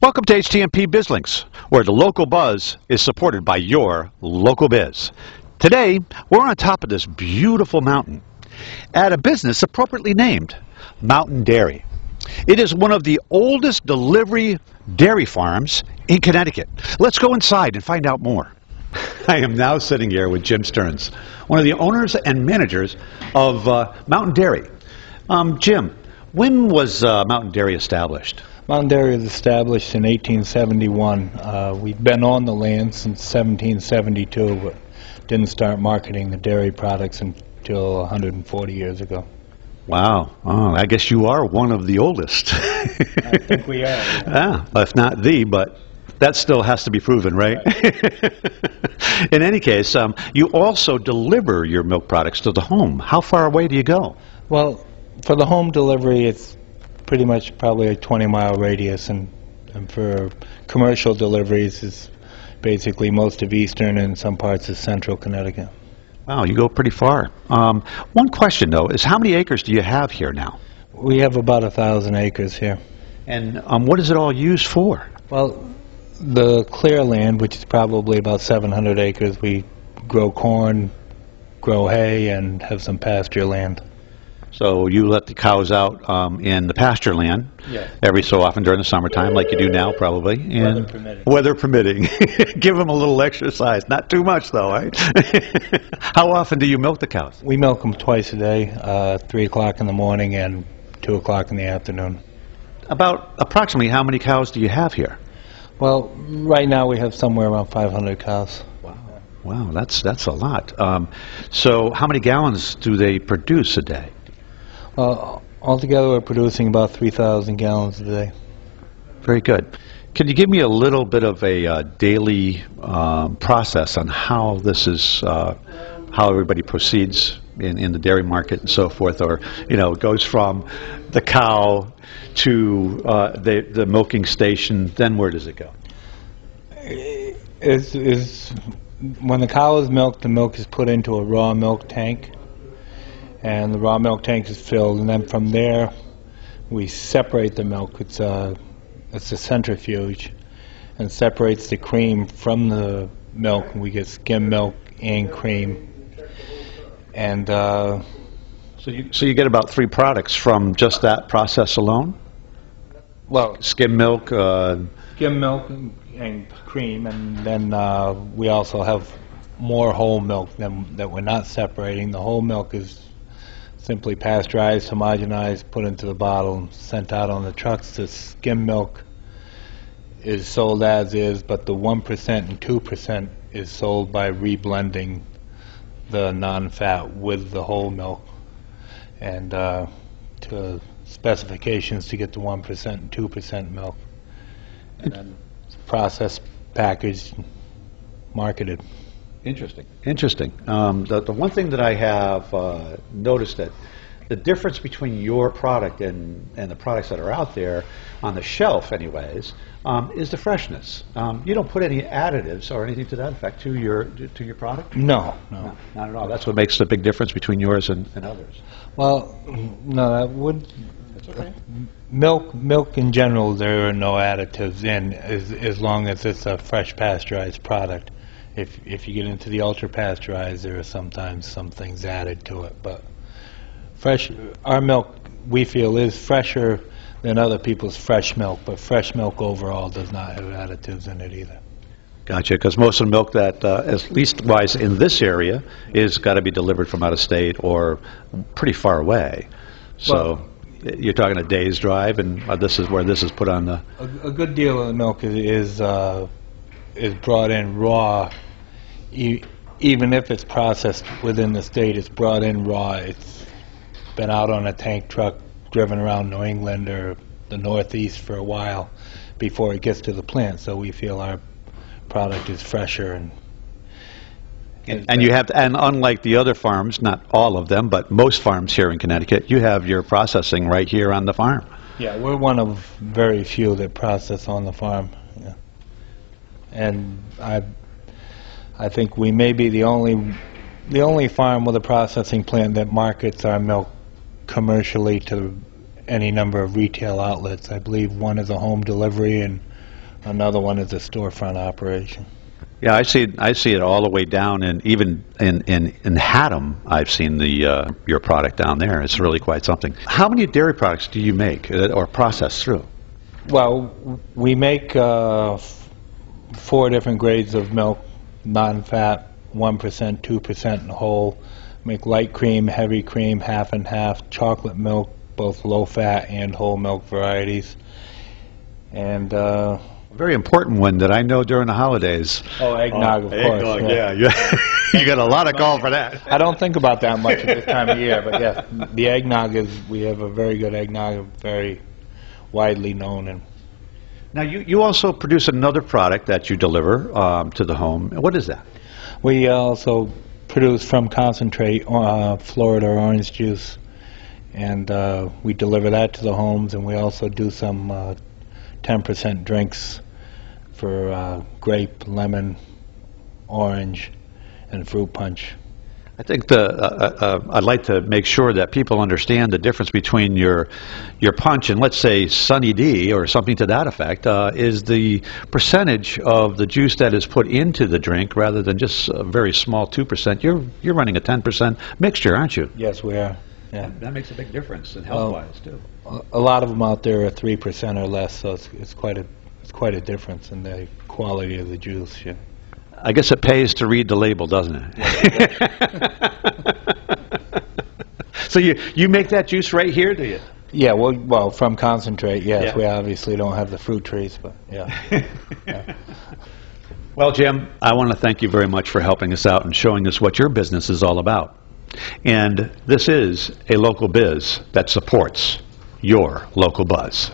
Welcome to HTMP BizLinks, where the local buzz is supported by your local biz. Today, we're on top of this beautiful mountain at a business appropriately named Mountain Dairy. It is one of the oldest delivery dairy farms in Connecticut. Let's go inside and find out more. I am now sitting here with Jim Stearns, one of the owners and managers of Mountain Dairy. Jim, when was Mountain Dairy established? Mountain Dairy was established in 1871. We've been on the land since 1772, but didn't start marketing the dairy products until 140 years ago. Wow. Oh, I guess you are one of the oldest. I think we are. Yeah. Well, if not the, but that still has to be proven, right? In any case, you also deliver your milk products to the home. How far away do you go? Well, for the home delivery, it's pretty much probably a 20-mile radius, and for commercial deliveries, it's basically most of eastern and some parts of central Connecticut. Wow, you go pretty far. One question, though, is how many acres do you have here now? We have about 1,000 acres here. And what is it all used for? Well, the clear land, which is probably about 700 acres, we grow corn, grow hay, and have some pasture land. So you let the cows out in the pasture land every so often during the summertime, like you do now probably. And Weather permitting. Weather permitting. Give them a little exercise. Not too much, though, right? How often do you milk the cows? We milk them twice a day, 3 o'clock in the morning and 2 o'clock in the afternoon. About approximately how many cows do you have here? Well, right now we have somewhere around 500 cows. Wow, that's a lot. So how many gallons do they produce a day? Altogether we're producing about 3,000 gallons a day. Very good. Can you give me a little bit of a daily process on how this is, how everybody proceeds in the dairy market and so forth, or it goes from the cow to the milking station, then where does it go? When the cow is milked, the milk is put into a raw milk tank, and the raw milk tank is filled, and then from there we separate the milk. It's a centrifuge, and separates the cream from the milk, and we get skim milk and cream. And so you get about 3 products from just that process alone? Well, skim milk, skim milk and cream, and then we also have more whole milk that we're not separating. The whole milk is simply pasteurized, homogenized, put into the bottle, and sent out on the trucks. The skim milk is sold as is, but the 1% and 2% is sold by reblending the non-fat with the whole milk, and to specifications to get the 1% and 2% milk, and then processed, packaged, marketed. Interesting. Interesting. The one thing that I have noticed that the difference between your product and the products that are out there on the shelf, anyways, is the freshness. You don't put any additives or anything to that effect to your product? No, not at all. That's what makes the big difference between yours and others. Well, no, that would. That's okay. Milk in general, there are no additives in, as long as it's a fresh pasteurized product. If you get into the ultra pasteurized, there are sometimes some things added to it, but our milk, we feel, is fresher than other people's fresh milk, but fresh milk overall does not have additives in it either. Gotcha, because most of the milk that, at least wise in this area, is got to be delivered from out of state or pretty far away. So you're talking a day's drive, and this is where this is put on the... A good deal of the milk is brought in raw. Even if it's processed within the state, it's brought in raw. It's been out on a tank truck, driven around New England or the Northeast for a while before it gets to the plant. So we feel our product is fresher and you have, and unlike the other farms, not all of them, but most farms here in Connecticut, you have your processing right here on the farm. Yeah, we're one of very few that process on the farm. Yeah. And I think we may be the only farm with a processing plant that markets our milk commercially to any number of retail outlets. I believe one is a home delivery, and Another one is a storefront operation. Yeah, I see it all the way down, and even in Haddam, I've seen the your product down there. It's really quite something. How many dairy products do you make or process through? Well, we make 4 different grades of milk: non-fat, 1%, 2%, and whole. Make light cream, heavy cream, half and half, chocolate milk, both low-fat and whole milk varieties, and Very important one that I know during the holidays. oh, eggnog, of course. Eggnog, yeah. You got a lot of call for that. I don't think about that much at this time of year, but yeah, the eggnog we have a very good eggnog, very widely known. And Now, you also produce another product that you deliver to the home. What is that? we also produce from concentrate Florida orange juice, and we deliver that to the homes, and we also do some 10% drinks for grape, lemon, orange, and fruit punch. I think I'd like to make sure that people understand the difference between your punch and, let's say, Sunny D or something to that effect, is the percentage of the juice that is put into the drink rather than just a very small 2%. You're running a 10% mixture, aren't you? Yes, we are. Yeah. That makes a big difference in health-wise, too. A lot of them out there are 3% or less, so it's quite a difference in the quality of the juice. Yeah. I guess it pays to read the label, doesn't it? So you make that juice right here, do you? Yeah, well, from concentrate, yes. Yeah. We obviously don't have the fruit trees, but yeah. Yeah. Well, Jim, I want to thank you very much for helping us out and showing us what your business is all about. And this is a local biz that supports your local buzz.